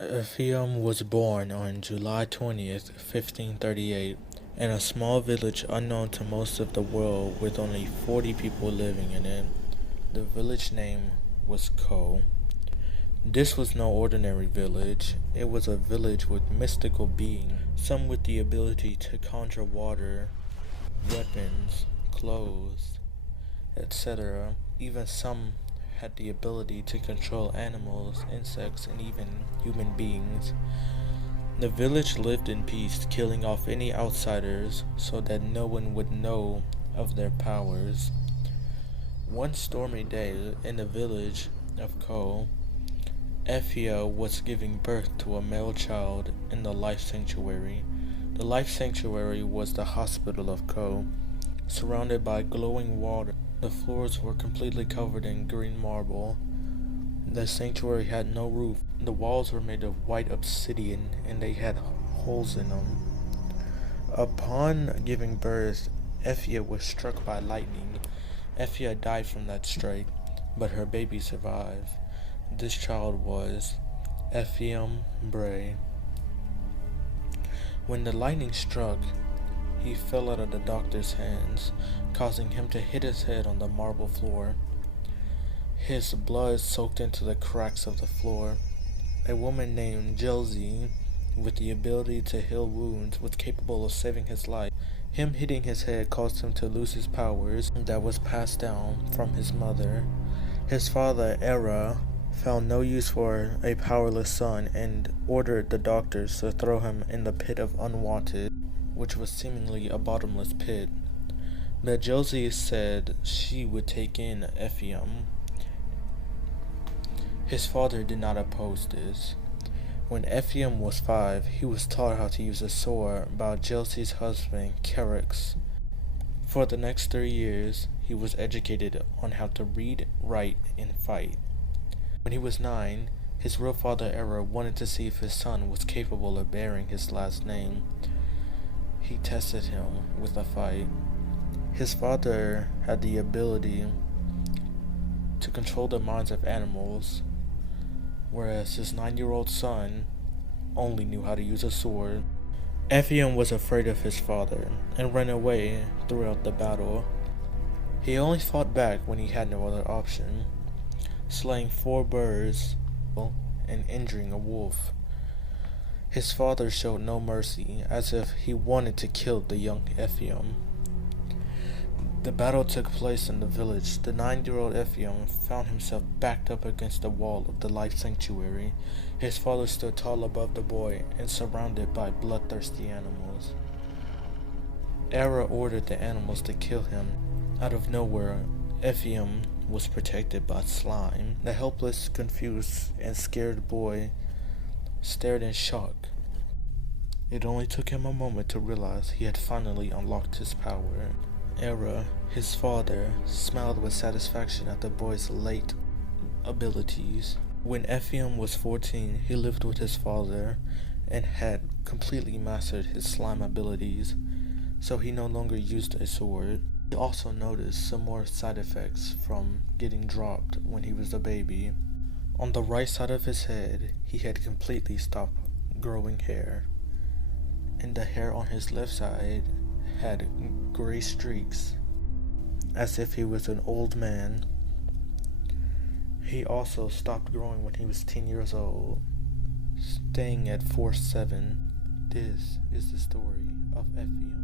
Ephia was born on July 20th, 1538, in a small village unknown to most of the world with only 40 people living in it. The village name was Ko. This was no ordinary village. It was a village with mystical beings, some with the ability to conjure water, weapons, clothes, etc. Even some had the ability to control animals, insects, and even human beings. The village lived in peace, killing off any outsiders so that no one would know of their powers. One stormy day in the village of Ko, Ephia was giving birth to a male child in the life sanctuary. The life sanctuary was the hospital of Ko, surrounded by glowing water. The floors were completely covered in green marble. The sanctuary had no roof. The walls were made of white obsidian and they had holes in them. Upon giving birth, Ephia was struck by lightning. Ephia died from that strike, but her baby survived. This child was Oefium Braea. When the lightning struck, he fell out of the doctor's hands, causing him to hit his head on the marble floor. His blood soaked into the cracks of the floor. A woman named Jelzi, with the ability to heal wounds, was capable of saving his life. Him hitting his head caused him to lose his powers that was passed down from his mother. His father, Eira, found no use for a powerless son and ordered the doctors to throw him in the pit of Unwanted, which was seemingly a bottomless pit. But Jelzi said she would take in Ephia. His father did not oppose this. When Ephia was 5, he was taught how to use a sword by Jelzi's husband, Kerrux. For the next 3 years, he was educated on how to read, write, and fight. When he was 9, his real father Eira wanted to see if his son was capable of bearing his last name. He tested him with a fight. His father had the ability to control the minds of animals, whereas his 9-year-old son only knew how to use a sword. Ephia was afraid of his father and ran away throughout the battle. He only fought back when he had no other option, slaying 4 birds and injuring a wolf. His father showed no mercy, as if he wanted to kill the young Ephia. The battle took place in the village. The 9-year-old Ephia found himself backed up against the wall of the life sanctuary. His father stood tall above the boy and surrounded by bloodthirsty animals. Eira ordered the animals to kill him. Out of nowhere, Ephia was protected by slime. The helpless, confused, and scared boy stared in shock. It only took him a moment to realize he had finally unlocked his power. Eira, his father, smiled with satisfaction at the boy's late abilities. When Ephia was 14, he lived with his father and had completely mastered his slime abilities, so he no longer used a sword. He also noticed some more side effects from getting dropped when he was a baby. On the right side of his head, he had completely stopped growing hair, and the hair on his left side had gray streaks, as if he was an old man. He also stopped growing when he was 10 years old, staying at 4'7". This is the story of Ephia.